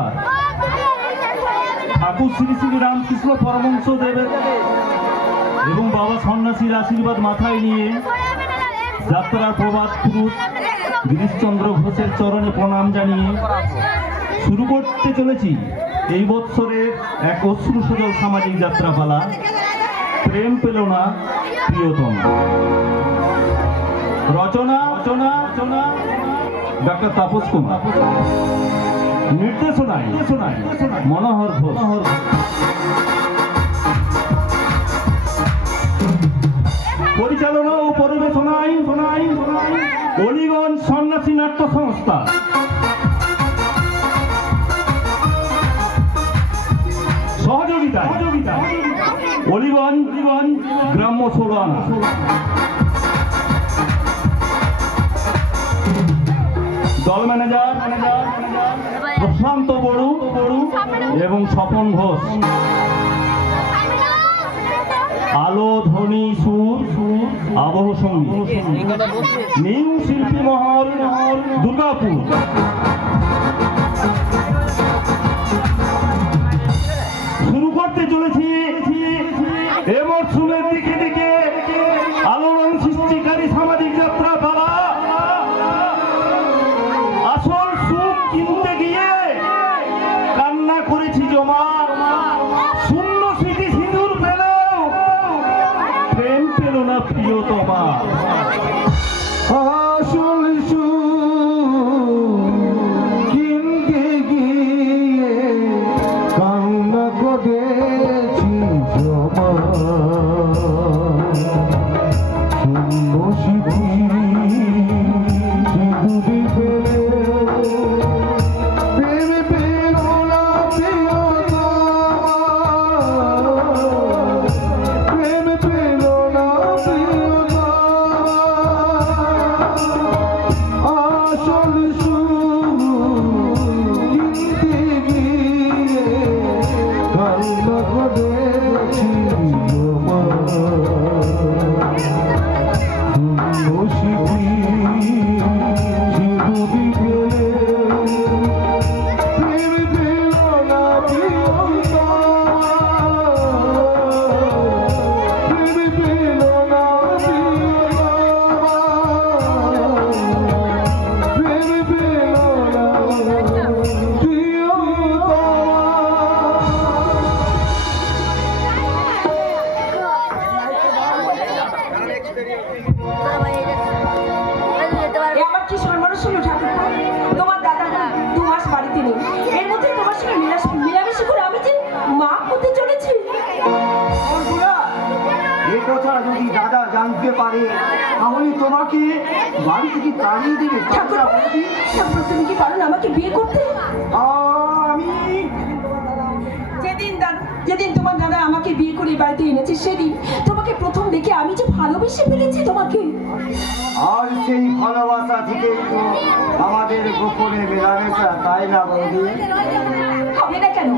প্রতিষ্ঠা ঠাকুর শ্রী শ্রী রামকৃষ্ণ পরমহংস দেবের এবং বাবা সন্ন্যাসীর আশীর্বাদ মাথায় নিয়ে যাত্রার প্রবাদ পুরুষ গিরিশচন্দ্র ঘোষের চরণে প্রণাম জানিয়ে শুরু করতে চলেছি এই বৎসরের এক অশ্রুসজল সামাজিক যাত্রাপালা প্রেম পেল না প্রিয়তম। রচনা ডক্টর তাপস কুমার, নির্দেশনায় মনোহর ঘোষ। পরিচালনা ও পরিবেশনায় অলিগঞ্জ সন্ন্যাসী নাট্য সংস্থা। সহযোগিতায় অলিগঞ্জ গ্রাম্য সোলান। দল ম্যানেজার প্রশান্ত বড়ু এবং স্বপন ঘোষ। আলো ধ্বনি সুর আবহ সঙ্গীত নিউ শিল্পী মহল দুর্গাপুর। শুরু করতে চলেছি এ মরশুমের দিকে আলোড়ন সৃষ্টিকারী সামাজিক যাত্রা পালা। আসল সুখ কিনতে গিয়ে কান্না করেছি জমা, শূন্য স্মৃতি সিঁদুর পেলেও প্রেম পেল না প্রিয়তমা। আসল কিনতে গিয়ে কান্না করেছি জমা, শূন্য স্মৃতি সিঁদুর দাদা জানতে পারে তাহলে তোমাকে বাড়ি থেকে তাড়িয়ে দেবে। তুমি কি পারো আমাকে বিয়ে করতে? আমি যেদিন তোমার দাদা আমাকে বিয়ে করে বাড়িতে এনেছে সেদিন তোমাকে প্রথম দেখে আমি যে ভালোবেসে ফেলেছি তোমাকে। আর সেই ভালোবাসা থেকে আমাদের গোপনে মেলামেশা, তাই না বৌদি? হবে না কেন?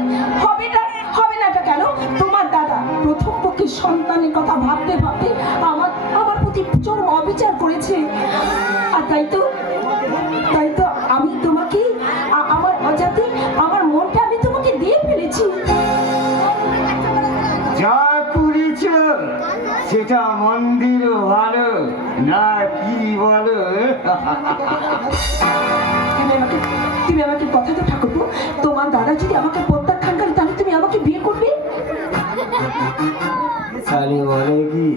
হবে না কেন? তোমার দাদা প্রথম পক্ষে সন্তানের কথা ভাবতে ভাবতে আমার প্রতি চরম অবিচার করেছে। আর তাই তো আমি তোমাকে আমার অজাতে আমার মনটা আমি তোমাকে দিয়ে ফেলেছি। যা করেছ সেটা মন্দির ভালো না কি বলো? তুমি আমাকে কথা তো ঠাকুরপো, তোমার দাদা যদি আমাকে প্রত্যাখ্যান করে তাহলে তুমি আমাকে বিয়ে করবে? বলে কি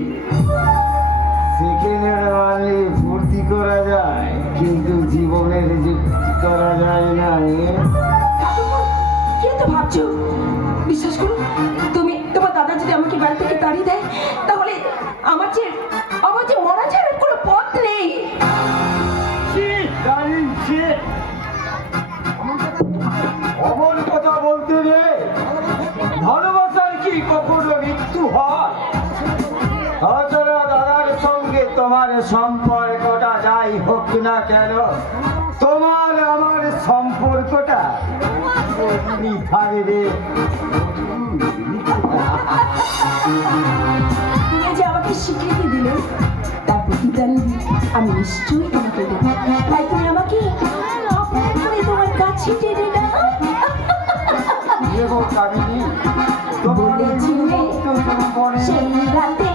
সেকেন্ডের মানে ফুর্তি করা যায় কিন্তু জীবনের করা যায় না। কি তো ভাবছো? বিশ্বাস করো, তোমার দাদা যদি আমাকে বাড়ি থেকে তাড়িয়ে দেয় তাহলে আমার যে মরা ছাড়ার কোনো পথ নেই। অমন কথা বলতে রে, ভালোবাসার কি কখনো মৃত্যু হয়? তাছাড়া দাদার সঙ্গে তোমার সম্পর্কটা যাই হোক না কেন, তোমার আমার সম্পর্কটা থাকবে। তুমি যে আমাকে স্বীকৃতি দিলে তার প্রতিদান আমি নিশ্চয়ই তোমাকে দেবো। তাই তুমি আমাকে তোমার কাছে টেনে নাও। বলেছিলে সেই রাতে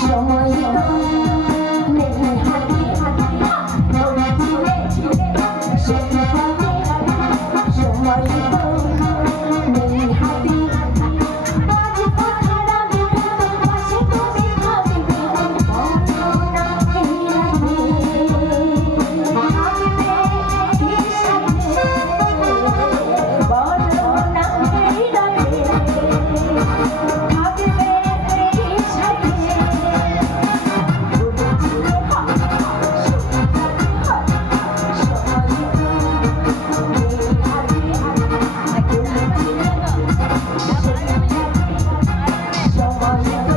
সময় তো নেই হাতে বলেছিলে সেই রাতে সময় তো নেই হাতে আজ কথা রাখবে তোর পাশে তুমি থাকবে বলো না এই রাতে থাকবে কি সাথে বলো না এই রাতে থাকবে কি সাথে বলেছিলে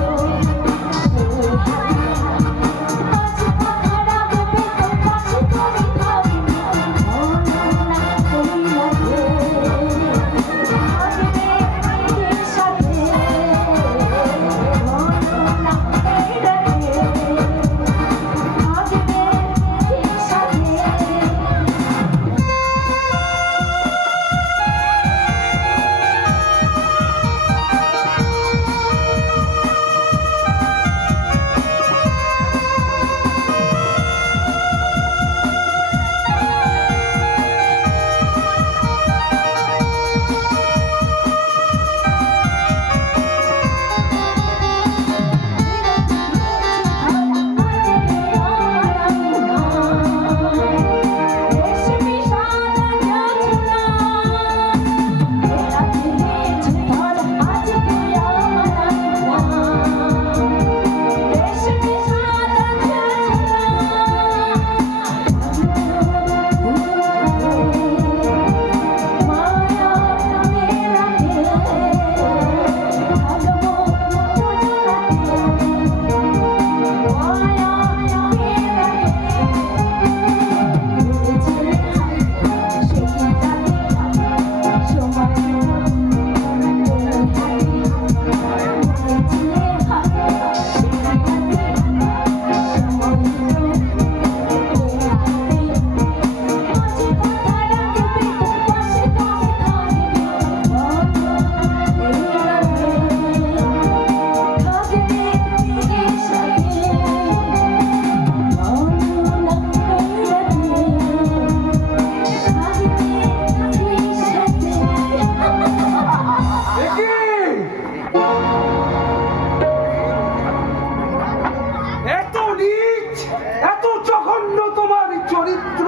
এত নীচ এত জঘন্য তোমার চরিত্র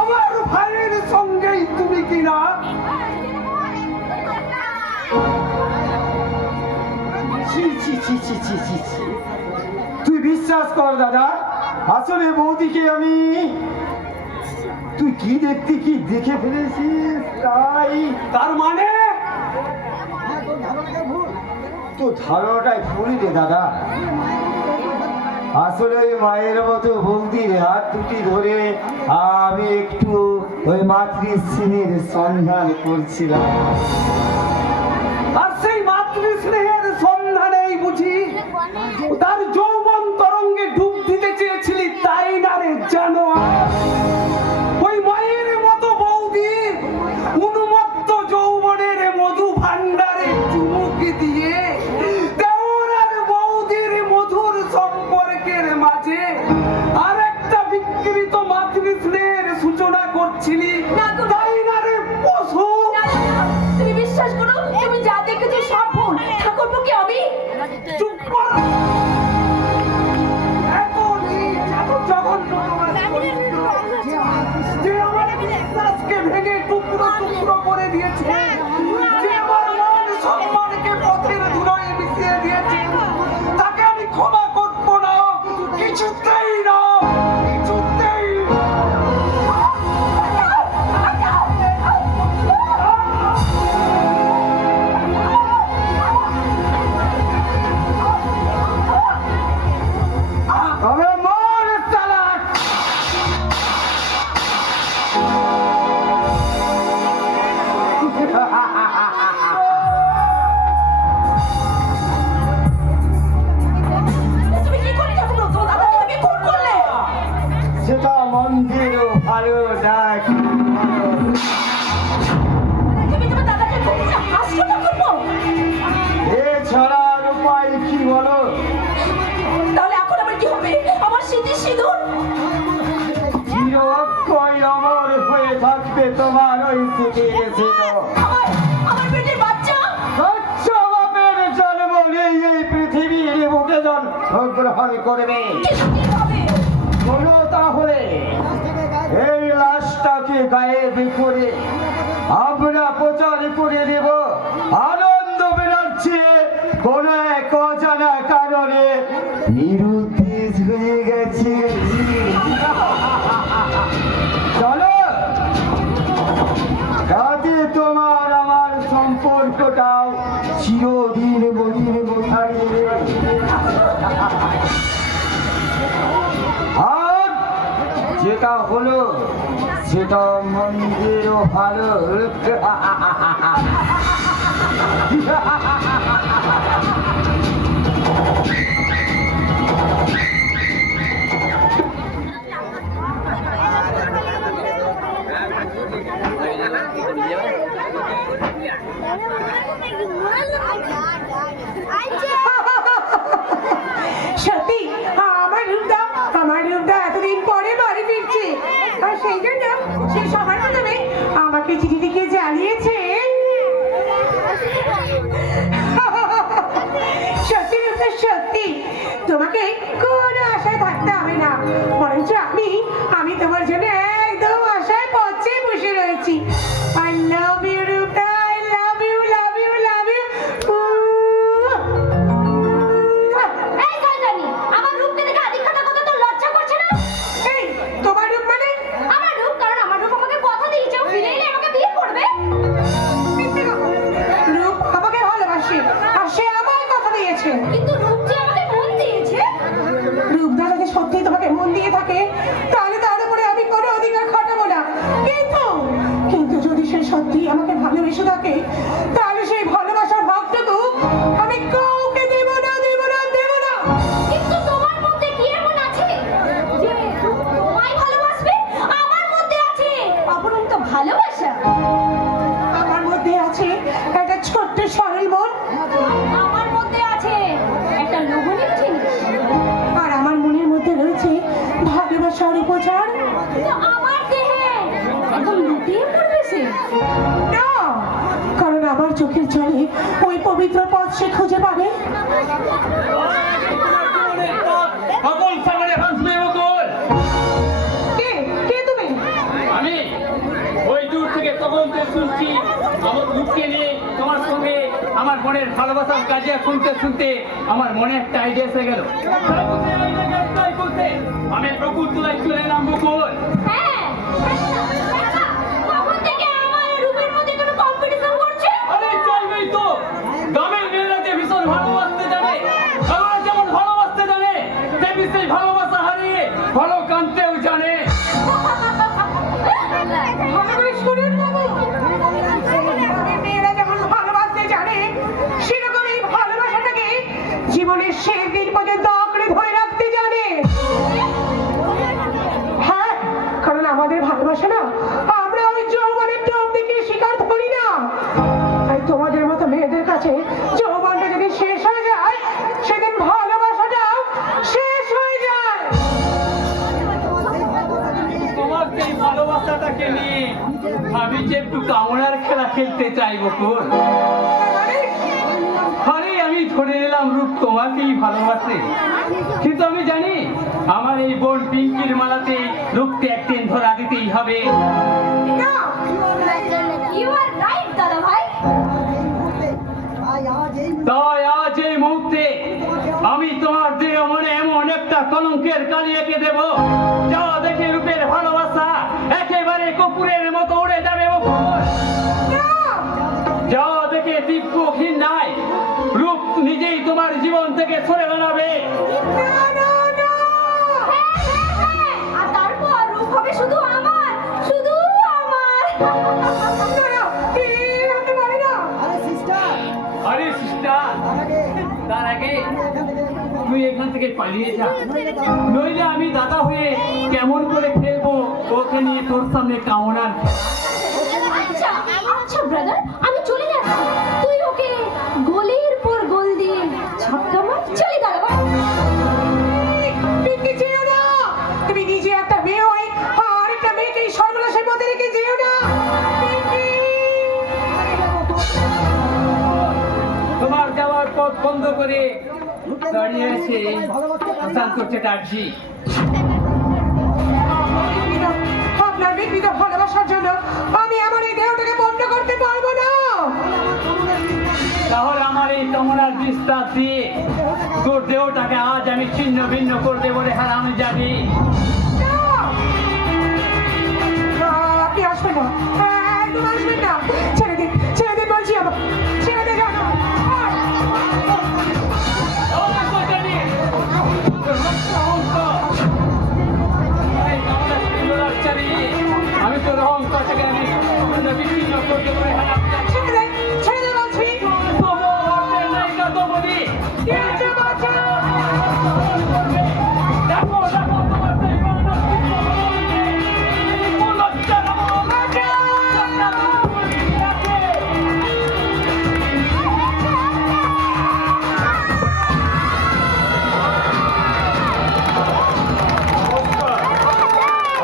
আমার ভাইয়ের সঙ্গেই তুমি কিনা ছি, ছি, ছি, ছি, ছি, ছি, ছি। তুই বিশ্বাস কর দাদা আসলে বৌদিকে আমি তুই কি দেখতে কি দেখে ফেলেছিস তাই তার মানে তো ধারণাটাই ভুল রে দাদা আসলে ওই মায়ের মতো বৌদির হাত দুটি ধরে আমি একটু ওই মাতৃস্নেহের সন্ধান করছিলাম আর সেই মাতৃস্নেহের সন্ধানেই বুঝি তার যৌবন তরঙ্গে ডুব দিতে চেয়েছিলি তাই না রে জানো ওই মায়ের মতো বৌদি উন্মত্ত যৌবনের মধু ভাণ্ডারে চুমুকি দিয়ে দেওর আর বৌদির মধুর সম্পর্কের মাঝে আর একটা বিকৃত মাতৃস্নেহের সূচনা করছিলি তাই না রে পশু তুমি বিশ্বাস করো তুমি যা দেখেছো সব ভুল ঠাকুরপো কি আমি চুপ কর এত নীচ, এত জঘন্য তোমার চরিত্র যে আমার বিশ্বাসকে ভেঙে টুকরো টুকরো করে দিয়েছে যে আমার মান সম্মানকে পথের ধুলোয় মিশিয়ে দিয়েছে তাকে আমি ক্ষমা করবো না কিছুতেই না কিছুতেই না। থেকে এনেছিল। আমার পেটের বাচ্চা বাচ্চা বাপের জন্ম নিয়ে এই পৃথিবীর বুকে জন্মগ্রহণ করবে। কিভাবে? বলো তাহলে এই লাশটাকে গায়েব করে আমরা প্রচার করে দেব আনন্দ বেরাচ্ছে কোন এক অজানা কারণে নিরুদ্দেশ হয়ে গেছে। চলো যাতে তোমার আমার সম্পর্কটাও চিরদিন বহির থাকবে। আর যেটা হলো সেটা মন্দিরও ভালো। সত্যি আমার রূপটা এতদিন পরে বাড়ি ফিরছে, আর সেই জন্য সে সবার প্রথমে আমাকে চিঠি লিখে জানিয়েছে। সত্যি রূপটা সত্যি, তোমাকে কোনো আশায় থাকতে হবে না, বরঞ্চ আমি তোমার জন্য একদম আশায় পথে বসে রয়েছি। আই লাভ ইউ রূপটা, I love you love you love you. এই কান্দানি, আমার রূপকে দেখে আদিক কথা কথা তোর লজ্জা করছে না? এই তোমার রূপ মানে? আমার রূপ, কারণ আমার রূপ আমাকে কথা দিয়েছে ও ফিরে এলে আমাকে বিয়ে করবে। মিথ্যে কথা। রূপ আমাকে ভালোবাসে আর সে আমায় কথা দিয়েছে। কিন্তু রূপ যে আমাকে মন দিয়েছে। রূপদা যদি সত্যি তোমাকে মন দিয়ে থাকে তাহলে তার উপরে আমি কোনো অধিকার খাটাবো না, কিন্তু যদি সে সত্যি আমাকে ভালোবেসে থাকে তাহলে সেই ভালোবাসার ভাগটুকু আমি কাউকে দেব না দেব না দেব না। কিন্তু তোমার মধ্যে কি এমন আছে যে রূপ তোমায় ভালোবাসবে? আমার মধ্যে আছে অপরন্ত ভালোবাসা। আমার মধ্যে আছে একটা ছোট্ট সরল মন, আমার মধ্যে আছে একটা লোভনীয় জিনিস। আর আমার মনের মধ্যে রয়েছে ভালোবাসার উপচার। তো আমার দেহে একদম লুটিয়ে পড়বে সে। না, কারণ আমার চোখের জলে ওই পবিত্র পথ সে খুঁজে পাবে। সকল সামনে হাসবে বকুল। কে কে তুমি? আমি ওই দূর থেকে তখন তো শুনছি আমার রূপকে নিয়ে তোমার সঙ্গে আমার মনের ভালোবাসার কাজে শুনতে শুনতে আমার মনে একটা আইডিয়া এসে গেল। আমি বকুল তুলাই চলে এলাম বকুল। হ্যাঁ, কখন থেকে আমার রূপের মধ্যে কোনো কম্পিটিশন করছে? আরে চলবেই তো, গ্রামের মেয়েরাকে ভীষণ ভালোবাসতে জানে, আমরা যেমন ভালোবাসতে জানে তেমনি সেই ভালোবাসা হারিয়ে ভালো কানতেও জানে। ভালো শুনুন বাবু, মেয়েরা যেমন ভালোবাসতে জানে সেরকম এই ভালোবাসাটাকে জীবনের শেষ দিন পর্যন্ত আঁকড়ে ধরে রাখতে জানে। হ্যাঁ, কারণ আমাদের ভালোবাসা না আমরা ওই যৌবনের টোপ থেকে শিকার ধরি না। তাই তোমাদের মতো মেয়েদের কাছে যৌবনটা যদি শেষ হয়ে যায় সেদিন ভালোবাসাটাও শেষ হয়ে যায়। তোমার সেই ভালোবাসাটাকে নিয়ে আমি যে একটু কামনার খেলা খেলতে চাই বকুল। আরে আমি ধরে নিলাম রূপ তোমাকেই ভালোবাসে, কিন্তু আমি জানি আমার এই বোন পিঙ্কির মালাতে রূপকে একদিন ধরা দিতেই হবে। না, You are right, দাদা ভাই। তাই আজ এই মুহূর্তে আমি তোমার দেহ মনে এমন একটা কলঙ্কের কালি এঁকে দেব যা দেখে রূপের ভালোবাসা একেবারে কপুরের মতো উড়ে যাবে বকুল। যা দেখে তীব্র ঘৃণায় রূপ নিজেই তোমার জীবন থেকে সরে বেড়াবে। আর তারপর রূপ হবে শুধু আমার, শুধু আমার। আরে সিস্টার, তার আগে তুই এখান থেকে পালিয়ে যা, নইলে আমি দাদা হয়ে কেমন করে খেলবো ওকে নিয়ে তোর সামনে কামনার। আচ্ছা আচ্ছা ব্রাদার, আমি চলে যাচ্ছি। তুই ওকে গোলের পর গোল দিয়ে ছক্কা মার। চলে দাদা ভাই। তুমি নিজে একটা মেয়ে হয়ে আর একটা মেয়েকে সর্বনাশের মধ্যে রেখে যেও না। চোখ বন্ধ করে দাঁড়িয়ে আছে প্রশান্ত চ্যাটার্জি। আপনার বিকৃত ভালোবাসার জন্য আমি আমার এই দেহটাকে বন্ধ করতে পারবো না। তাহলে আমার এই তমরার বিস্তার দিয়ে তোর দেহটাকে আজ আমি ছিন্ন ভিন্ন করে দেবো রে হারামি যাবি। আপনি আসবেন না, একদম আসবেন না। ছেড়ে দিন বলছি, আমার ছেড়ে দে জানো। আমি তোর অহংকারটাকে আমি বিচ্ছিন্ন করে দেবো রে হারামি যাবি। ছেড়ে দে বলছি।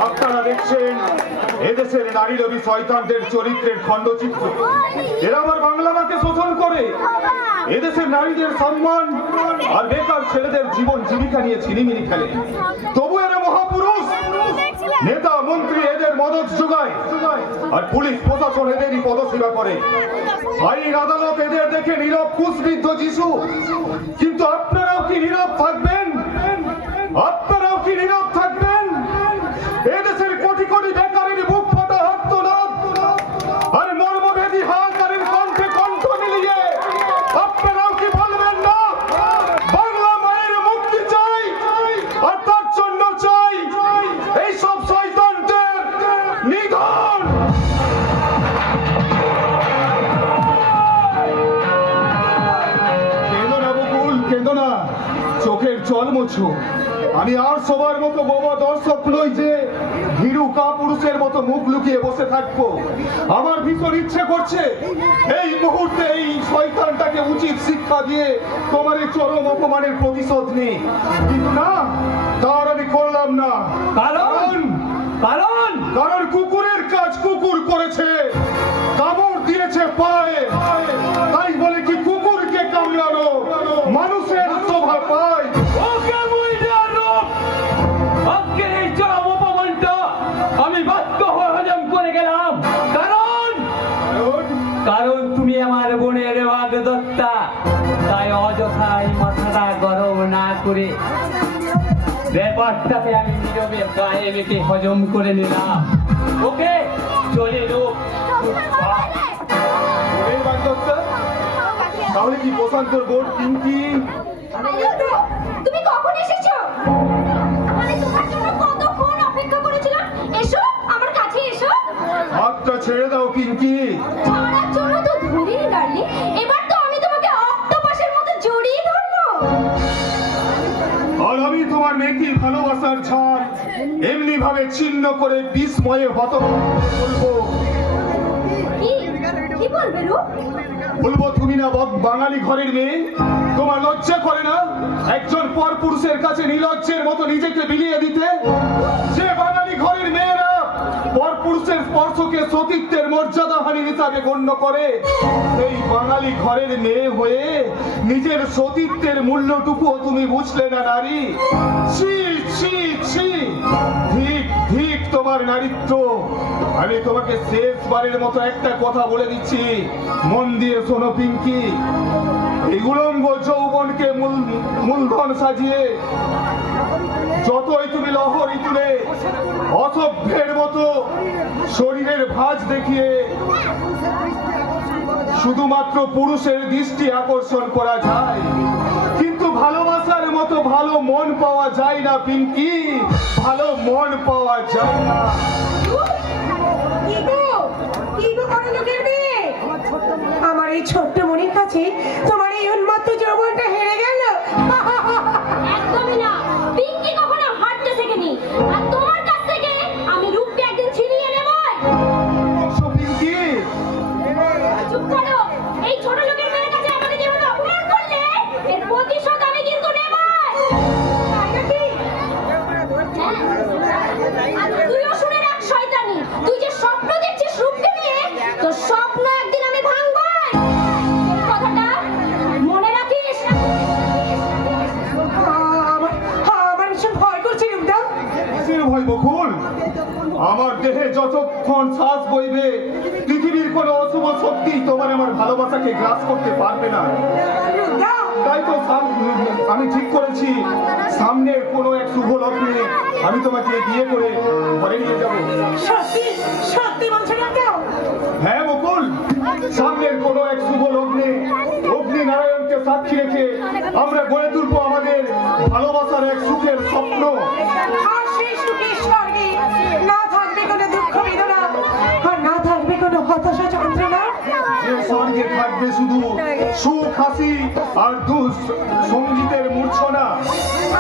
আপনারা দেখছেন এদেশের নারী রবি শয়তানদের চরিত্রের খণ্ডচিত্র। এরা আমার বাংলা মাকে শোষণ করে এদেশের নারীদের সম্মান আর বেকার ছেলেদের জীবন জীবিকা নিয়ে ছিনিমিনি খেলে। তবু এরা মহাপুরুষ, নেতা মন্ত্রী এদের মদত যোগায় আর পুলিশ প্রশাসন এদেরই পদসেবা করে। আইন আদালত এদের দেখে নীরব কুশবিদ্ধ যিশু। কিন্তু আপনারাও কি নীরব থাকবেন? আপনারাও কি নীরব থাকবেন? এদেশের কোটি কোটি বেকারের বুক ফাটা আর্তনাদ আর মর্মভেদী হাহাকারের কণ্ঠে কণ্ঠ মিলিয়ে আপনারাও কি বলবেন না বাংলা মায়ের মুক্তি চাই? আর তার জন্য চাই এই সব শয়তানদের নিধন। কেঁদো না বকুল, কেঁদো না, চোখের জল মোছো। আমি আর সবার মতো বোবা দর্শক নই যে ভীরু কাপুরুষের মতো মুখ লুকিয়ে বসে থাকবো। আমার ভীষণ ইচ্ছে করছে এই মুহূর্তে এই শয়তানটাকে উচিত শিক্ষা দিয়ে তোমার এই চরম অপমানের প্রতিশোধ নিই, কিন্তু না, তার আমি করলাম না। কারণ কারণ কারণ কুকুরের কাজ কুকুর করেছে, কামড় দিয়েছে পায়ে, তাই বলে কি কুকুরকে কামড়ানো মানুষের শোভা পায়? ওকে মুইডারো আজকে এই চরম অপমানটা আমি বাধ্য হয়ে হজম করে গেলাম। কারণ তুমি আমার বোনের বাগদত্তা, তাই অযথাই মাথাটা গরম না করে ব্যাপারটাকে আমি নীরবে গায়ে মেখে হজম করে নিলাম। ওকে চলে লোক এই বাগদত্তা, তাহলে কি প্রশান্তর বোর্ড পিঙ্কি? তুমি কখন এসেছো? মানে তোমার জন্য কতক্ষণ অপেক্ষা করেছিলাম। এসো আমার কাছে এসো। হাতটা ছেড়ে দাও পিঙ্কি। ছাড়ার জন্য তো ধরিয়ে দাঁড়িয়ে, এবার তো আমি তোমাকে অক্টোপাসের মতো জড়িয়ে ধরবো। আর আমি তোমার মেয়েকে ভালোবাসার ঝড় এমনি ভাবে ছিন্ন করে বিস্ময়ে হতভম্ব করবো। কি বলবে রূপ? বলবো তুমি না বাঙালি ঘরের মেয়ে, তোমার লজ্জা করে না একজন পরপুরুষের কাছে নির্লজ্জের মতো নিজেকে বিলিয়ে দিতে? যে বাঙালি ঘরের মেয়েরা পরপুরুষের স্পর্শকে সতীত্বের মর্যাদাহানি হিসাবে গণ্য করে, এই বাঙালি ঘরের মেয়ে হয়ে নিজের সতীত্বের মূল্যটুকুও তুমি বুঝলে না নারী। ছি ছি ছি, ঠিক ঠিক তোমার নারীত্ব। আমি তোমাকে শেষবারের মতো একটা কথা বলে দিচ্ছি, মন দিয়ে শোনো পিঙ্কি। এই উলঙ্গ যৌবনকে মূলধন সাজিয়ে যতই তুমি লহরী তুলে অসভ্যের মতো শরীরের ভাঁজ দেখিয়ে শুধুমাত্র পুরুষের দৃষ্টি আকর্ষণ করা যায়, কিন্তু ভালোবাসার মতো ভালো মন পাওয়া যায় না পিঙ্কি, ভালো মন পাওয়া যায় না। আমার এই ছোট্ট মনির কাছে তোমার এই উন্মত্ত যৌবনটা হেরে গেল। একদমই না, পিঙ্কি কখনো হাঁটতে শেখেনি। আর তোমার কাছ থেকে আমি রূপকে একদিন ছিনিয়ে নেবই। পিঙ্কি, চুপ করো। এই ছোট লোকের মেয়ের কাছে আমাকে যেভাবে অপমান করলে, এর প্রতিশোধ আমি কিন্তু নেবই। তাই নাকি? আর তুইও শুনে রাখ শয়তানি, তুই যে স্বপ্ন দেখছিস রূপকে নিয়ে, তোর স্বপ্ন একদিন আমি ভাঙবই। এই কথাটা যতক্ষণ শ্বাস বইবে পৃথিবীর কোনো অশুভ শক্তি তোমার আমার ভালোবাসাকে গ্রাস করতে পারবে না। তাই তো আমি ঠিক করেছি সামনের কোনো এক শুভ লগ্নে আমি তোমাকে বিয়ে করে ঘরে নিয়ে যাবো। সত্যি সত্যি বলছো না কেউ? হ্যাঁ বকুল, সামনের কোনো এক শুভ লগ্নে অগ্নি নারায়ণকে সাক্ষী রেখে আমরা গড়ে তুলবো আমাদের ভালোবাসার এক সুখের স্বপ্ন। আর সেই সুখের স্বর্গে না থাকবে কোনো দুঃখ বেদনা, আর না থাকবে কোনো হতাশা যন্ত্রণা। যে স্বর্গে থাকবে শুধু সুখ হাসি আর দুঃখ সঙ্গীতের মূর্ছনা।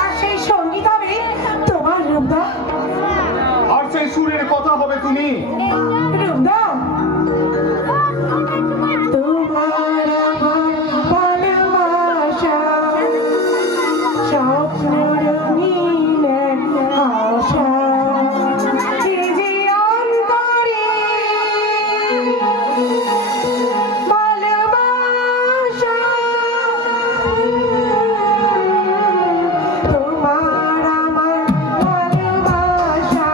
আর সেই সঙ্গীত হবে তোমার রূপদা। আর সেই সুরের কথা হবে তুমি। রূপদা, তোমার আমার ভালোবাসা স্বপ্ন রঙিন এক আশা, এই যে অন্তরে ভালোবাসা, তোমার আমার ভালোবাসা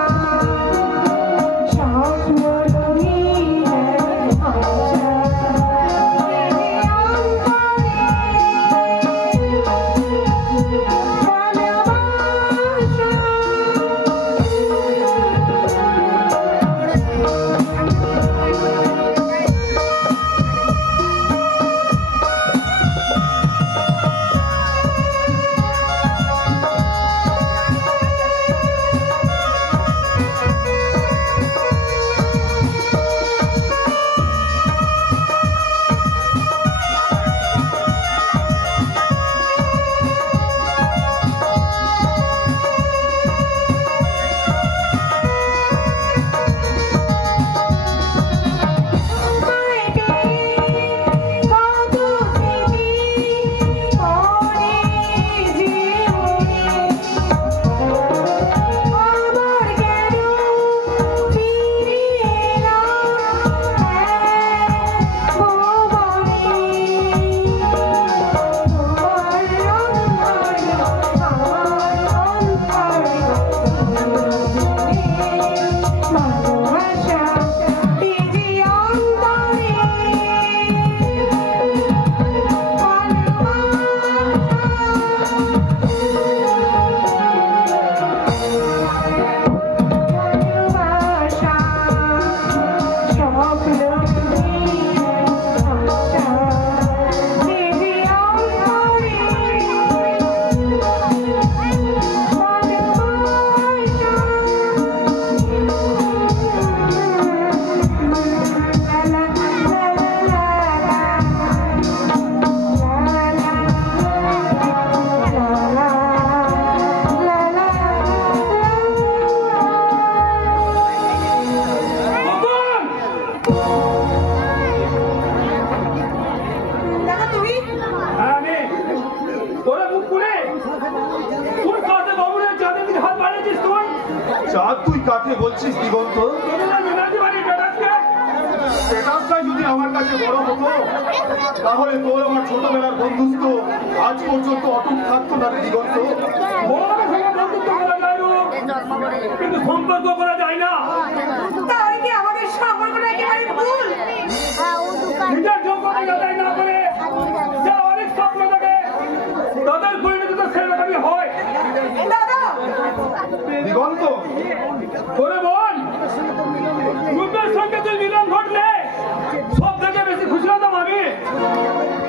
স্বপ্ন রঙিন এক আশা, এই যে অন্তরে দাদা তুমি হ্যাঁ আমি। ওরা মুখ করে তোর কাছে বাবুরের চাঁদের দিকে হাত বাড়িয়েছিস তুই? চাঁদ তুই কাকে বলছিস দিগন্ত? তোদের না মিনাজি বাড়ির বেটাসকে? স্ট্যাটাসটাই যদি আমার কাছে বড় হতো তাহলে তোর আমার ছোটবেলার বন্ধুত্ব আজ পর্যন্ত অটুট থাকতো না রে দিগন্ত। বড় সঙ্গে বন্ধুত্ব করা যায় না, কিন্তু সম্পর্ক করা যায় না। তাহলে কি আমাদের সম্পর্কটা একেবারে ভুল? নিজের যোগ্যতা যাচাই না করে যারা অনেক স্বপ্ন দেখে তাদের পরিণতি তো সেরকমই হয়। দাদা দিগন্ত, ওরে বোন, রূপের সঙ্গে তুই মিলন ঘটলে সব থেকে বেশি খুশি হতাম আমি,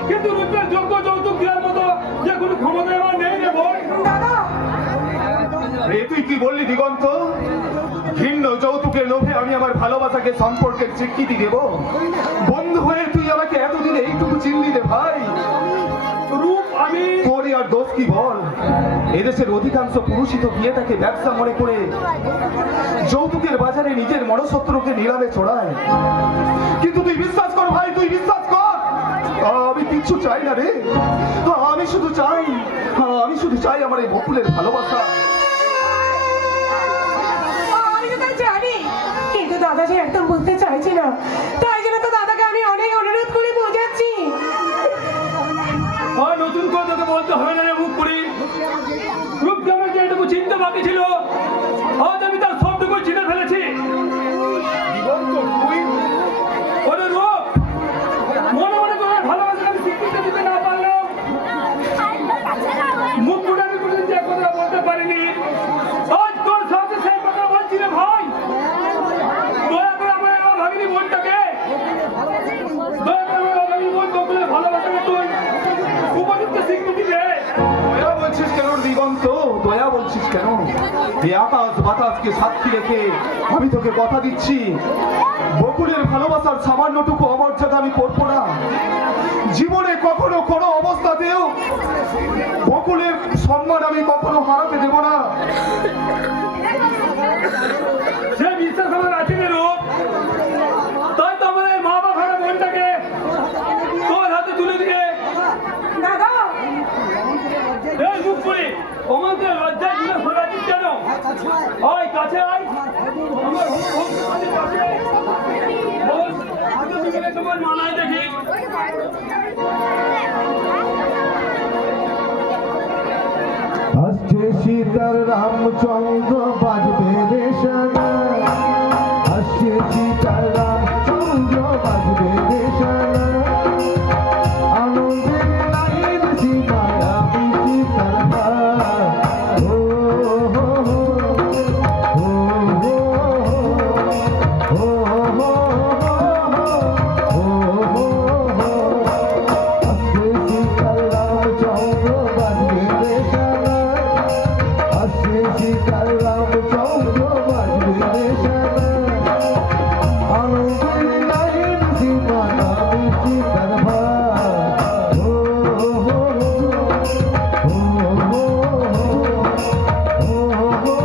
কিন্তু রূপের যোগ্য যৌতুক দেওয়ার মতো যে কোনো ক্ষমতা আমার নেই রে বোন। দাদা রে তুই কি বললি দিগন্ত? ভিন্ন যৌতুকের লোভে আমি আমার ভালোবাসাকে সম্পর্কের স্বীকৃতি দেব? বন্ধু হয়ে তুই আমাকে এতদিনে এইটুকু চিনলি রে ভাই। রূপ আমি তোর আর দোষ কি বল? এদেশের অধিকাংশ পুরুষই তো বিয়েটাকে ব্যবসা মনে করে যৌতুকের বাজারে নিজের মনসত্রকে নিলামে ছড়ায়। কিন্তু তুই বিশ্বাস কর ভাই, তুই বিশ্বাস কর, আমি কিচ্ছু চাই না রে। আমি শুধু চাই আমার এই বকুলের ভালোবাসা। আমি তো তাই জানি, কিন্তু দাদা যে একদম বুঝতে চাইছি না, তাই জন্য তো দাদাকে আমি অনেক অনুরোধ করে বোঝাচ্ছি। আর নতুন করে তোকে বলতে হবে না রে মুখ করি। রূপকে আমার যেটুকু চিনতে বাকি ছিল আজ আমি তার সবটুকু চিনে ফেলেছি। এই আকাশ বাতাসকে সাক্ষী রেখে আমি তোকে কথা দিচ্ছি, বকুলের ভালোবাসার সামান্যটুকু অমর্যাদা আমি করবো না। জীবনে কখনো কোনো অবস্থাতেও বকুলের সম্মান আমি কখনো হারাতে দেব না। সে বিশ্বাস আমার আছে রে রূপ, তাই তো আমার এই মা বাবার বোনটাকে তোর হাতে তুলে দিয়ে দাদা এই মুখ করে আমাকে লজ্জায় দিলে ফোরাচ্ছিস কেন? ওই কাছে আয়, আমার কাছে বল, আগে তুমি তোমার মানায় দেখি। আসছে সীতার রামচন্দ্র বাজবে রে শানা, আসছে সীতার রামচন্দ্র বাজবে রে শানা, আনন্দের নাই সীমা আমি সীতার ভাই। ও হো হো, ও হো হো, ও হো হো, ও হো হো, আসছে সীতার রামচন্দ্র বাজবে রে শানা, আসছে সীতার রামচন্দ্র বাজবে রে শানা, আনন্দের নাই সীমা আমি সীতার ভাই। ও হো হো, ও হো হো, ও হো হো।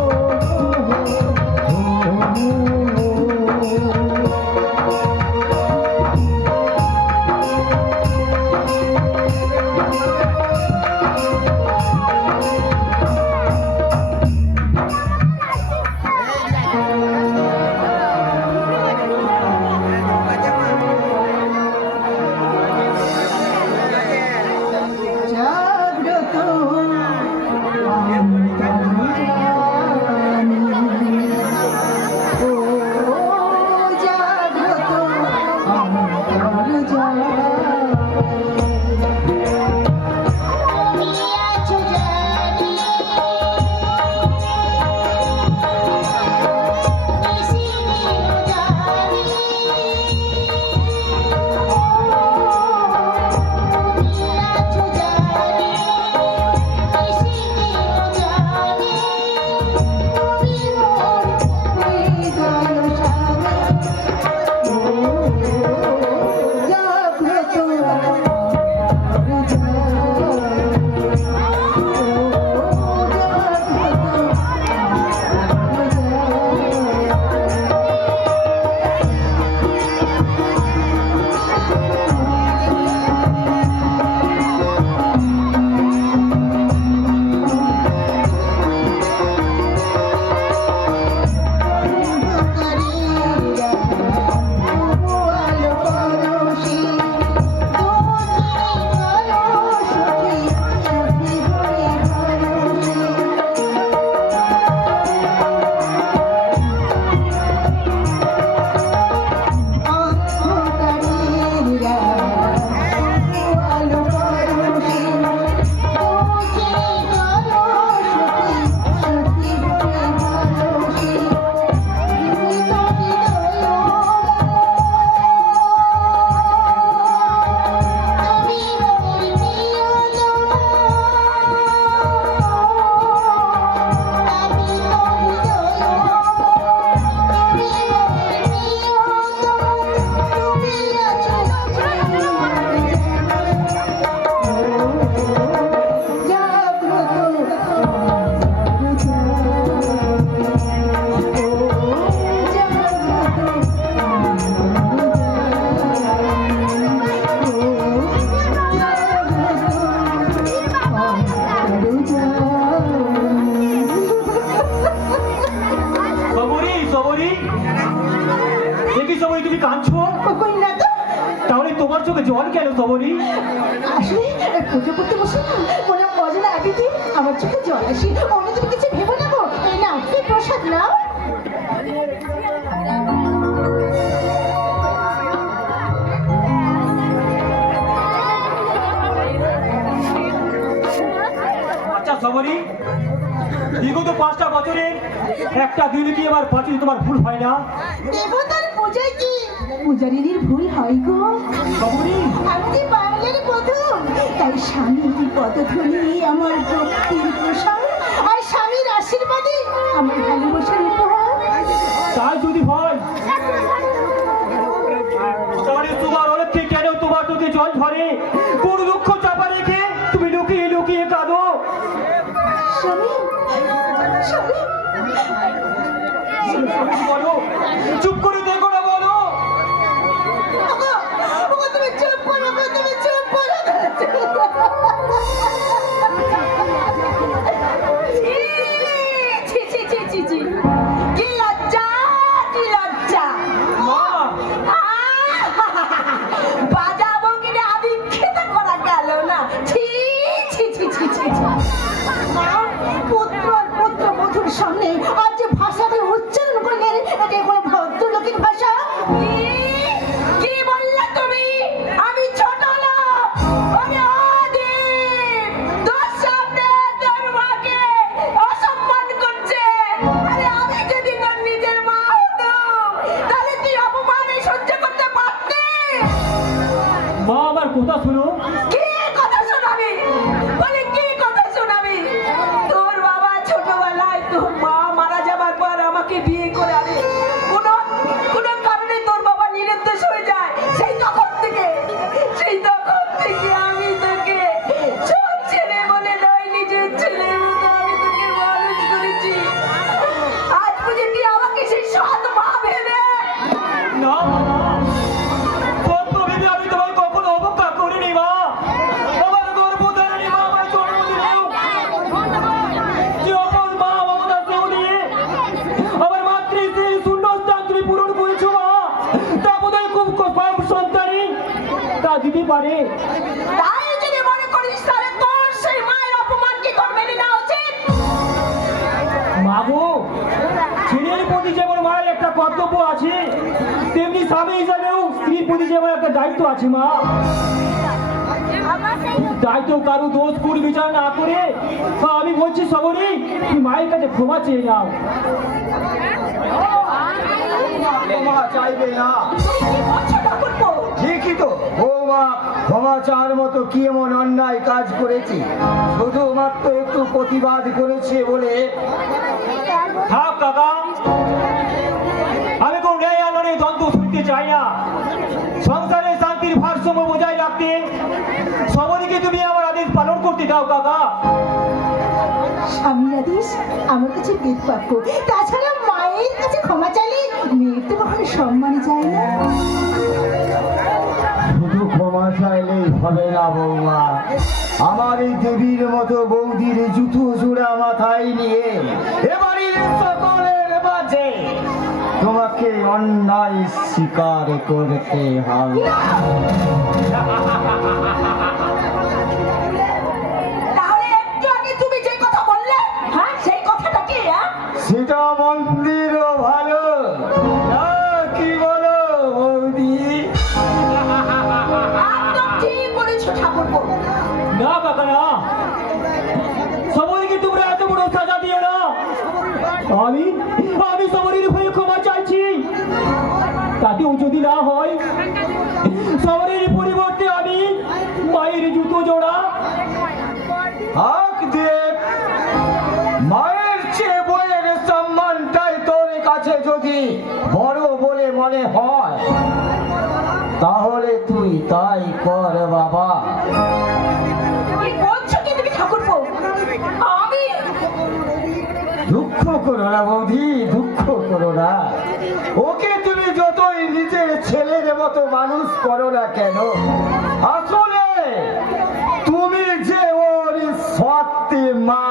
জাগ্রত ও জাগ্রত অন্তর জানি। সবরি সবরি, দেখি সবরি তুমি কাঁদছো? কই না তো, তাহলে তোমার চোখে জল কেন সবরি? আসলে পুজো করতে বসে না মনে অজানা আবিতে আমার চোখে জল আসে। অন্য তুমি কিছু ভেবো না গো, এই নাও এই প্রসাদ নাও। আচ্ছা সবরি, বিগত 5টা বছরে একটা দিন কি আমার পাঁচই তোমার ভুল হয় না? দেবতার পূজায় কি পূজারীর ভুল হয় গো? সবরি, আমি যে বাঙালির প্রথম, তাই স্বামীর পদধ্বনি আমার ভক্তির প্রসার আর স্বামীর আশীর্বাদে আমার ভালোবাসার উপহার। তাই যদি হয় তাহলে তোমার অনেককে কেন তোমার চোখে জল ঝরে? কোন দুঃখ চাপা রেখে তুমি লুকিয়ে লুকিয়ে কাঁদো? স্বামী, স্বামী, বলো, চুপ করে দেখো না, বলো। ওগো, ওগো, তুমি চুপ করো গো, তুমি চুপ করো গো। ছি, ছি, ছি, ছি, ছি। কি লজ্জা, কি লজ্জা। মা, বাজাবো কিনা আদিক্ষেতা করা গেল না। ছি, ছি, ছি, ছি, ছি, ছি। মা, পুত্র আর পুত্র বধূর সামনে আজ যে ভাষাটা উচ্চারণ করলেন, এটা কোনো ভদ্রলোকের ভাষা? কি বললে তুমি? আমি ছোট লোক, আমি আদিম। তোর সামনে তোর মাকে অসম্মান করছে। আরে আমি যদি তোর নিজের মা হতাম, তাহলে তুই অপমানে সহ্য করতে পারতি? মা আমার কথা শুনো। কি কথা শোনাবি? বলি কি কথা শোনাবি? তোর বাবা ছোটবেলায় তোর মা মারা যাবার পর আমাকে বিয়ে করে আনে। কোনো কারণে তোর বাবা নিরুদ্দেশ হয়ে যায়। সেই তখন থেকে আমি তোকে সব ছেলে বলে নয়, নিজের ছেলের মতো আমি তোকে মানুষ করেছি। আজ বুঝি তুই আমাকে সেই সৎ মা ভেবে? না বাবা, সত্য ভেবে আমি তোমায় কখনো অবজ্ঞা করিনি মা। আমার গর্ভধারিণী মা আমার জন্ম দিলেও যখন মা মমতা সেও দিয়ে আমার মাতৃশ্রীর শূন্যস্থান তুমি পূরণ করেছো মা, তা বোধহয় খুব কম সন্তানই তা দিতে পারে। তাই যদি মনে করিস তাহলে তোর সেই মায়ের অপমান কি তোর মেনে নেওয়া উচিত? মাগো, ছেলের প্রতি যেমন মায়ের একটা কর্তব্য আছে, তেমনি স্বামী হিসাবেও স্ত্রীর প্রতি যেমন একটা দায়িত্ব আছে মা। দায়িত্ব কারো দোষ কুল বিচার না করে আমি বলছি সবরই তুমি মায়ের কাছে ক্ষমা চেয়ে নাও। ক্ষমা চাইবে না? তুই কি বলছো ঠাকুরপো? ঠিকই তো বৌমা, ক্ষমা চাওয়ার মতো কি এমন অন্যায় কাজ করেছি? শুধুমাত্র একটু প্রতিবাদ করেছে বলে থাক কাকা, আমি কোন ন্যায় আলোড়ে দ্বন্দ্ব শুনতে চাই না। সংসারে শান্তির ভারসাম্য বজায় রাখতে সবরীকে তুমি আমার আদেশ পালন করতে দাও কাকা। স্বামীর আদেশ আমার কাছে বেদ বাক্য। তাছাড়া মায়ের কাছে ক্ষমা চাইলে মেয়ের তো কখনো সম্মানই যায় না। শুধু ক্ষমা চাইলেই হবে না বৌমা, আমার এই দেবীর মতো বৌদির জুতো জোড়া মাথায় নিয়ে এবারে সকলের মাঝে তোমাকে অন্যায় স্বীকার করতে হবে। তাহলে একটু আগে তুমি যে কথা বললে, হ্যাঁ, সেই কথাটা কি? সেটা মন্দিরও ভালো না, কি বলো বৌদি? একদম ঠিক বলেছো ঠাকুরপো। না কাকা না, সবরীকে তোমরা এত বড় সাজা দিয়ে না। আমি সবরীর হয়ে ক্ষমা চাইছি। তাতেও যদি না হয়, সবরীর পরিবর্তে আমি মায়ের জুতো জোড়া হাক দেব, মায়ের চেয়ে বইয়ের সম্মানটাই তোর কাছে যদি বড় বলে মনে হয়, তাহলে তুই তাই কর বাবা। কি বলছো কি তুমি ঠাকুরপো? আমি দুঃখ করো না বৌদি, দুঃখ করো না। ওকে তুমি যতই নিজের ছেলের মতো মানুষ করো না কেন, আসলে তুমি যে ওর সত্যি মা।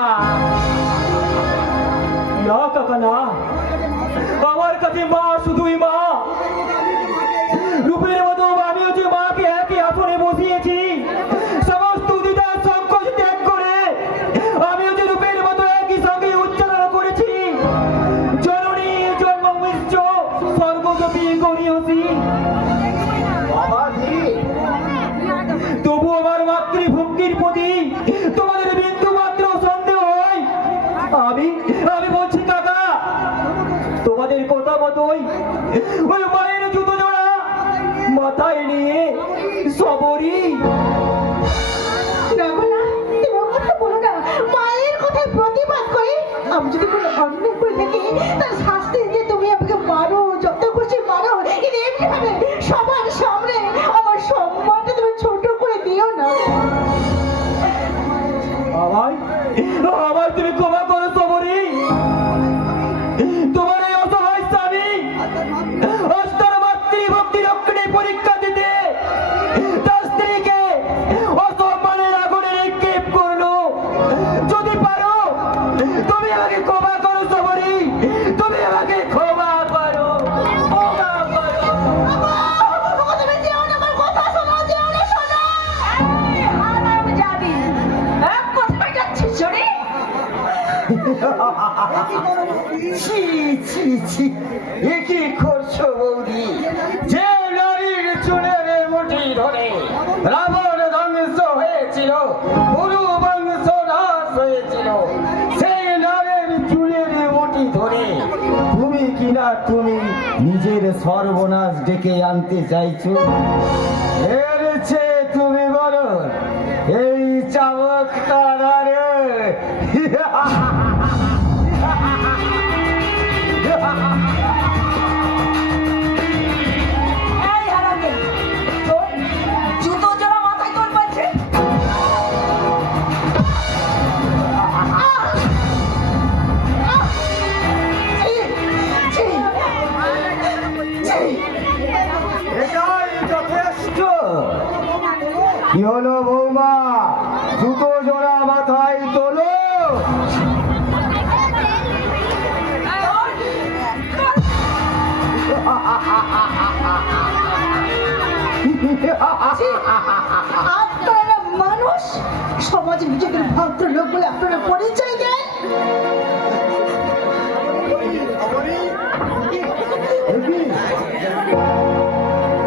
না কাকা না, আমার কাছে মা শুধুই মা। রূপের মতো আমিও যে মাকে একই আসনে বসিয়েছি, সমস্ত দ্বিধার সংকোচ ত্যাগ করে আমিও যে রূপের মতো একই সঙ্গে উচ্চারণ করেছি, জননী জন্ম মিশ্র স্বর্গজপী গরিয়সী। বাবাজি, তবু আমার মাতৃভক্তির প্রতি তোমাদের বিন্দু মাত্র সন্দেহ হয়। আমি বলছি কাকা, তোমাদের কথা মতোই ওই মায়ের জুতো জোড়া মাথায় নিয়ে সবরই। রাখো না, তুমি ও কথা বলো না। মায়ের কথায় প্রতিবাদ করে আমি যদি কোনো অন্যায় করে তুমি আমাকে ক্ষমা করো সবরি, তুমি আমাকে ক্ষমা করো, ক্ষমা করো। তুমি যেও না, আমার কথা শোনো, যেও না, শোনো। এই হারামজাদি, কোথায় যাচ্ছিস শুনি? ছি ছি ছি, এ কি করছো বৌদি? যে নারীর চুলের মুঠি ধরে রাবণ ধ্বংস হয়েছিল, গুরু বংশ নাশ হয়েছিল, সেই নারীর চুলের মুঠি ধরে তুমি নিজের সর্বনাশ ডেকে আনতে চাইছো? এর চেয়ে তুমি বলো এই চাবক তারারে এই হারামজাদি, তোর জুতো জোড়া মাথায় তোর বলছে? এটাই যথেষ্ট। কি হলো বৌমা, জুতো জোড়া মাথায় তোলো। আপনারা মানুষ, সমাজে নিজেদের ভদ্রলোক বলে আপনারা পরিচয় দেন।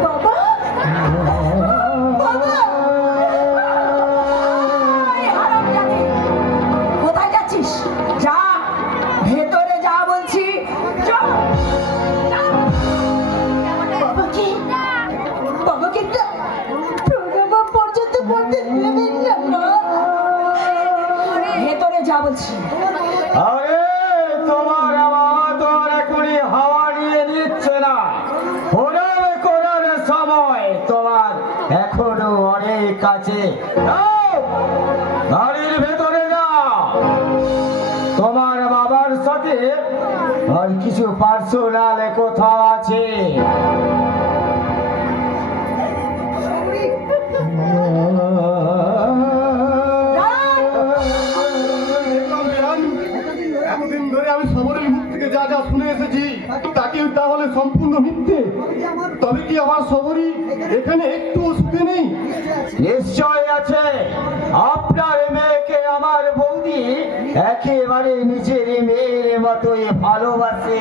বাবা, বাবা, এই হারামজাদি, কোথায় যাচ্ছিস? যা, ভেতরে যা বলছি, যা। বাবাকে একটা প্রণাম পর্যন্ত করতে দেবেন না, মা? ভেতরে যা বলছি। আরে তোমার আমার তো আর এখনই হাওয়া নিয়ে নিচ্ছে না, প্রণাম করার সময় তোমার এখনো অনেক কাছে। গাড়ির ভেতরে যাও, তোমার বাবার সাথে আর কিছু পার্সোনাল কথা আছে। এতদিন ধরে আমি সবরের মুখ থেকে যা যা শুনে এসেছি তাকে তাহলে সম্পূর্ণ মিথ্যে। তবে কি আমার সবরই এখানে একটু সুখে নেই? নিশ্চয় আছে। আপনার মেয়েকে আমার বৌদি একেবারে নিজের মেয়ের মতোই ভালোবাসে,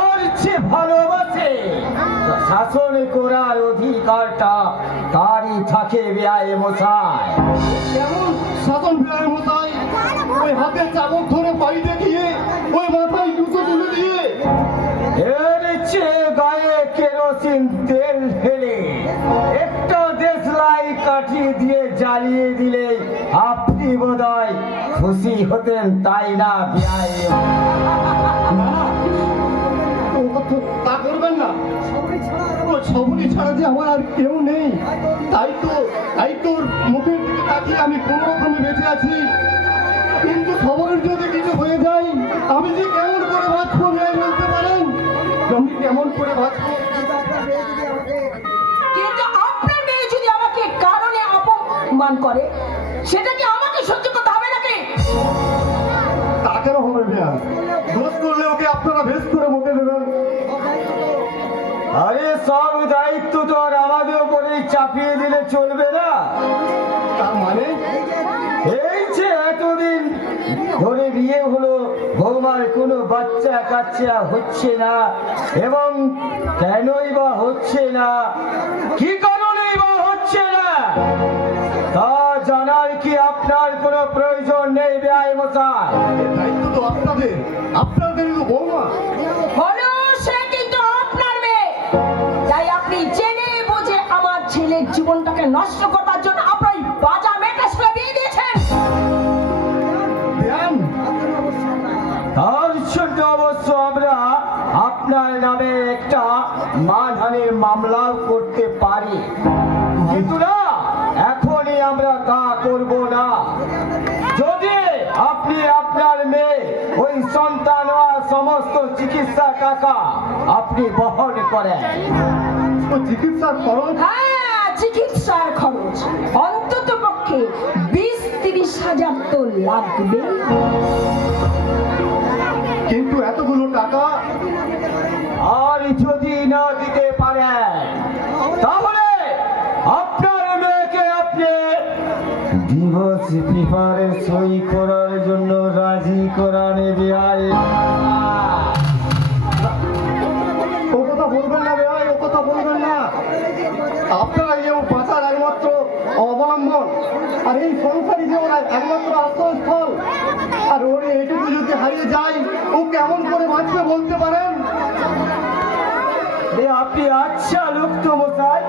আর যে ভালোবাসে শাসন করার অধিকারটা তারই থাকে বেয়াই মশাই। কেমন শাসন ফেরায় মশাই? ওই হাতে চাবক ধরে পাই দেখিয়ে, ওই মাথায় জুতো তুলে দিয়ে, এর চেয়ে গায়ে কেরোসিন তেল ফেলে একটা দেশলাই কাঠি দিয়ে জ্বালিয়ে দিলে আপনি বোধহয় খুশি হতেন, তাই না বেয়াই? তা করবেন না। ওই সবরি ছাড়া যে আমার আর কেউ নেই, তাই তোর মুখের দিকে তাকিয়ে আমি কোনো রকমে বেঁচে আছি। কিন্তু সবরের যদি কিছু হয়ে যায়, আমি যে কেমন করে বাঁচবো মেয়ে বলতে পারেন? আমি কেমন করে বাঁচবো? কিন্তু আপনার মেয়ে যদি আমাকে কারণে অপমান করে, সেটা কি আমাকে সহ্য করতে হবে নাকি? তা কেন হবে মেয়া? দোষ করলে ওকে আপনারা ভেস করে মুখে দেবেন। আরে সব দায়িত্ব তো আর আমাদের উপরেই চাপিয়ে দিলে চলবে না। তার মানে এই যে এতদিন ধরে বিয়ে হলো, বৌমার কোনো বাচ্চা কাচ্চা হচ্ছে না, এবং কেনই বা হচ্ছে না, কি কারণেই বা হচ্ছে না, তা জানার কি আপনার কোনো প্রয়োজন নেই বেয়াই মশাই? দায়িত্ব তো আপনাদেরই তো বৌমা। হলো সে কিন্তু আপনার মেয়ে, তাই আপনি জেনে বুঝে আমার ছেলের জীবনটাকে নষ্ট করার জন্য আপনার বাজা মেয়েটা সঙ্গে বিয়ে দিয়েছেন। ব্যায়াম তার জন্য অবশ্য আমরা আপনার নামে একটা মানহানির মামলাও করতে পারি, কিন্তু না, এখনই আমরা তা করব না। যদি আপনি আপনার মেয়ে ওই সন্তান হওয়ার সমস্ত চিকিৎসা টাকা আপনি বহন করেন। ও চিকিৎসার খরচ হ্যাঁ, চিকিৎসার খরচ অন্তত পক্ষে 20-30 10,000 তো লাগবে। কিন্তু এতগুলো টাকা আর যদি না দিতে পারেন তাহলে আপনার মেয়েকে আপনি ডিভোর্স পেপারে সই করার জন্য রাজি করানে বেআই। ও কথা বলবেন না ভাই, ও কথা বলবেন না। আপনারা যে ও বাঁচার একমাত্র অবলম্বন, আর এই সংসারই যে ওর একমাত্র আশ্রয়স্থল, আর ওর এটুকু যদি হারিয়ে যায় ও কেমন করে বাঁচবে বলতে পারেন? আপনি আচ্ছা লোক তো মশাই।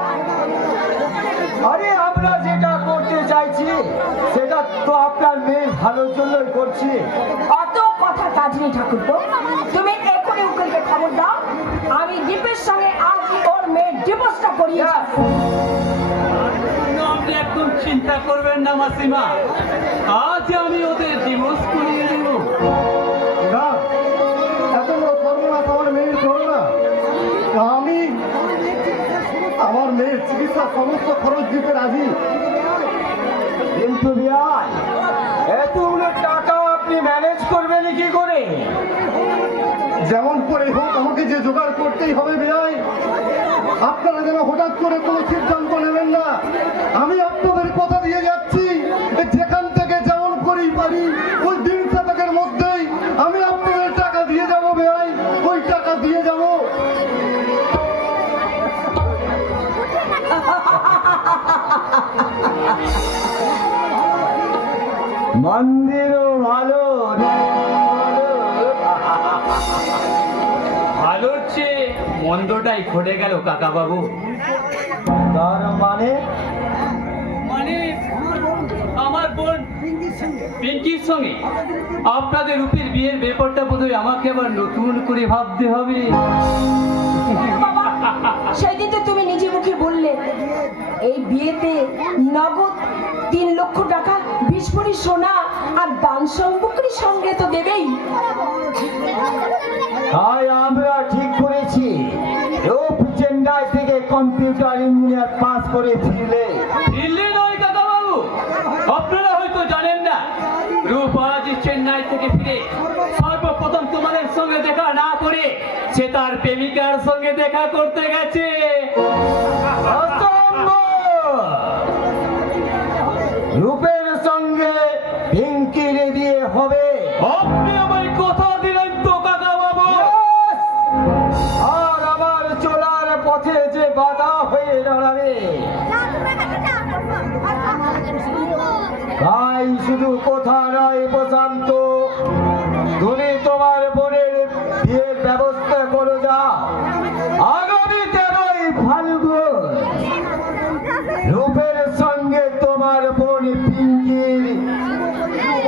আরে আমরা যেটা করতে চাইছি সেটা তো আপনার মেয়ের ভালোর জন্যই করছি। অত কথা কাজ নেই ঠাকুরপো, তুমি এখনই উকিলকে খবর দাও, আমি দীপের সঙ্গে আজই ওর মেয়ের ডিভোর্সটা করিয়ে ছাড়বো। আপনি একদম চিন্তা করবেন না মাসিমা, আজ আমি ওদের ডিভোর্স করিয়ে দেব। না, এত বড় সর্বনাশ আমার মেয়ের করো না। আমি আমার মেয়ের চিকিৎসার সমস্ত খরচ দিতে রাজি। কিন্তু বিয়াই এতগুলো টাকা আপনি ম্যানেজ করবেন কি করে? যেমন করে হোক আমাকে যে জোগাড় করতেই হবে ভাই। আপনারা যেন হঠাৎ করে কোনো সিদ্ধান্ত নেবেন না। আমি আপনাদের কথা দিয়ে যাচ্ছি, যেখান থেকে যেমন করেই পারি ওই দিন সাতেকের মধ্যেই আমি আপনাদের টাকা দিয়ে যাবো ভাই, ওই টাকা দিয়ে যাবো। মন্দিরও ভালো ভালোর চেয়ে মন্দটাই ঘটে গেল কাকা বাবু। তার মানে মানে আমার বোন পিঙ্কির সঙ্গে আপনাদের রূপের বিয়ের ব্যাপারটা বোধহয় আমাকে আবার নতুন করে ভাবতে হবে। বাবা, সেই দিন তো তুমি নিজে মুখে বললে এই বিয়েতে নগদ 3 লক্ষ টাকা, 20 ভরি সোনা আর দান সামগ্রীর সঙ্গে তো দেবেই। তাই আমরা ঠিক করেছি রূপ চেন্নাই থেকে কম্পিউটার ইঞ্জিনিয়ার পাস করে ফিরলে নয় কাকা বাবু, আপনারা হয়তো জানেন না, রূপ আজ চেন্নাই থেকে ফিরে সর্বপ্রথম তোমাদের সঙ্গে দেখা না করে সে তার প্রেমিকার সঙ্গে দেখা করতে গেছে। রূপের সঙ্গে পিঙ্কির বিয়ে হবে। আপনি আমায় কথা দিলেন তো কাকা বাবু। আর আমার চলার পথে যে বাধা হয়ে দাঁড়াবে তাই শুধু কথা নয় প্রশান্ত, তুমি তোমার বোনের বিয়ের ব্যবস্থা করো যাও। আগামী 13ই ফাল্গুন রূপের সঙ্গে তোমার বোন পিঙ্কির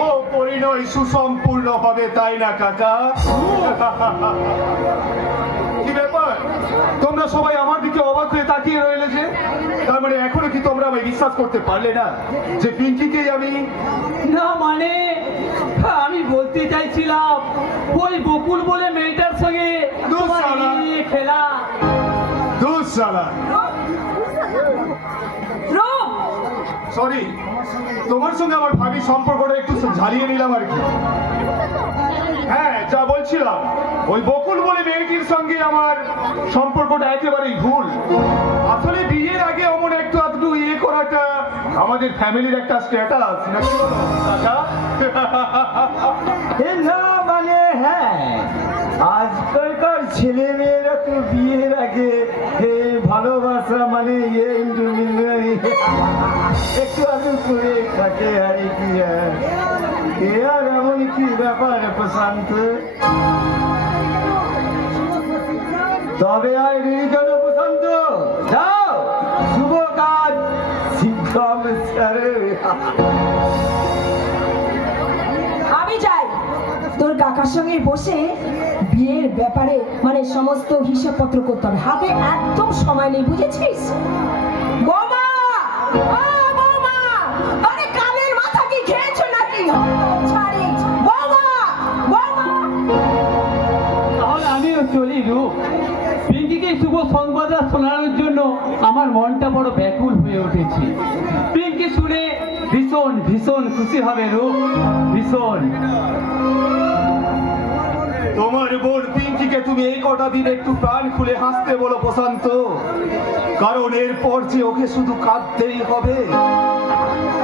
ও পরিণয় সুসম্পূর্ণ হবে, তাই না কাকা? কি ব্যাপার, তোমরা সবাই আমার দিকে অবাক হয়ে তাকিয়ে রইলে যে? তার মানে এখনো কি তোমরা আমায় বিশ্বাস করতে পারলে না যে পিঙ্কিকেই আমি? না মানে আমি বলতে চাইছিলাম ওই বকুল বলে মেয়েটার সঙ্গে তোমার এই খেলা। দূর শালা, রূপ, সরি, তোমার সঙ্গে আমার ভাবির সম্পর্কটা একটু ঝালিয়ে নিলাম আর কি। হ্যাঁ, যা বলছিলাম, ওই বকুল বলে মেয়েটির সঙ্গে আমার সম্পর্কটা একেবারেই ভুল। আসলে বিয়ের আগে অমন একটু আধটু ইয়ে করাটা আমাদের ফ্যামিলির একটা স্ট্যাটাস, নাকি বলো কাকা? না মানে হ্যাঁ, আজকালকার ছেলে মেয়েরা তো বিয়ের আগে ভালোবাসা মানে একটু আধটু করে থাকে আর কি। এ আর এমন কি ব্যাপার প্রশান্ত? তবে আর কেন প্রশান্ত, যাও শুভ কাজ শীঘ্র আমি যাই তোর কাকার সঙ্গে বসে বিয়ের ব্যাপারে মানে সমস্ত হিসাবপত্র করতে হবে। হাতে একদম সময় নেই, বুঝেছিস? বৌমা, ও বৌমা, আরে কানের মাথা কি খেয়েছো নাকি? ছাড়ি, বৌমা, বৌমা। তাহলে আমিও চলি রূপ। পিঙ্কিকে শুভ সংবাদটা শোনানোর জন্য আমার মনটা বড় ব্যাকুল হয়ে উঠেছে। পিঙ্কি শুনে ভীষণ ভীষণ খুশি হবে রূপ, ভীষণ। তোমার বোন পিঙ্কিকে তুমি এই কটা দিন একটু প্রাণ খুলে হাসতে বলো প্রশান্ত, কারণ এরপর যে ওকে শুধু কাঁদতেই হবে।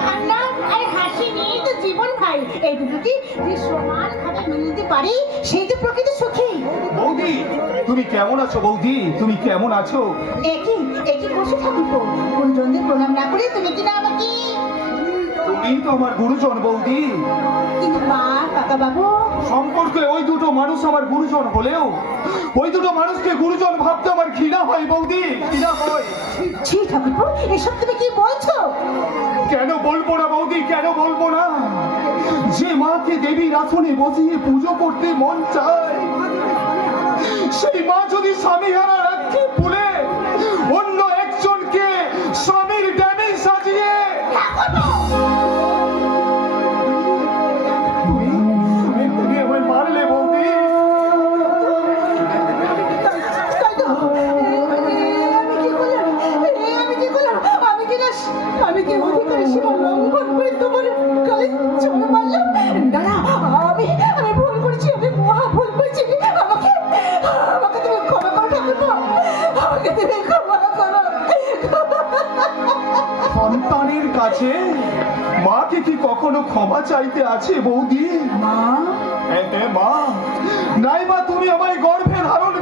কান্না আর হাসি নিয়ে তো জীবন ভাই, এই দুটোকে যে সমান ভাবে মিলতে পারে সেই তো প্রকৃত সুখী। বৌদি তুমি কেমন আছো? বৌদি তুমি কেমন আছো? একই একই বসে থাকিব, গুরুজনদের প্রণাম না করে তুমি কিনা আমাকে। তুমি তো আমার গুরুজন বৌদি। কিন্তু মা কাকা বাবু, সম্পর্কে ওই দুটো মানুষ আমার গুরুজন হলেও ওই দুটো মানুষকে গুরুজন ভাবতে আমার ঘৃণা হয় বৌদি, ঘৃণা হয়। ছি ঠাকুরপো, এসব তুমি কি বলছো? কেন বলবো না বৌদি, কেন বলবো না? যে মাকে দেবীর আসনে বসিয়ে পুজো করতে মন চায়, সেই মা যদি স্বামী হারা রাখতে ভুলে অন্য একজনকে স্বামীর ড্যামে সাজিয়ে তুমি আমায় মারলে বৌদি। তাই তো, আমি কি করলাম? আমি কি করলাম? আমি কি অধিকারী সীমা লঙ্ঘন করে তোমার গালে চড় মারলাম? না না, আমি ভুল করেছি, আমি মহা ভুল করেছি। আমাকে তুমি ক্ষমা করো ঠাকুরপো, আমাকে তুমি ক্ষমা করো। সন্তানের কাছে মাকে কি কখনো ক্ষমা চাইতে আছে বৌদি? মা, হ্যাঁ মা, নাই বা তুমি আমায় গর্ভে ধারণ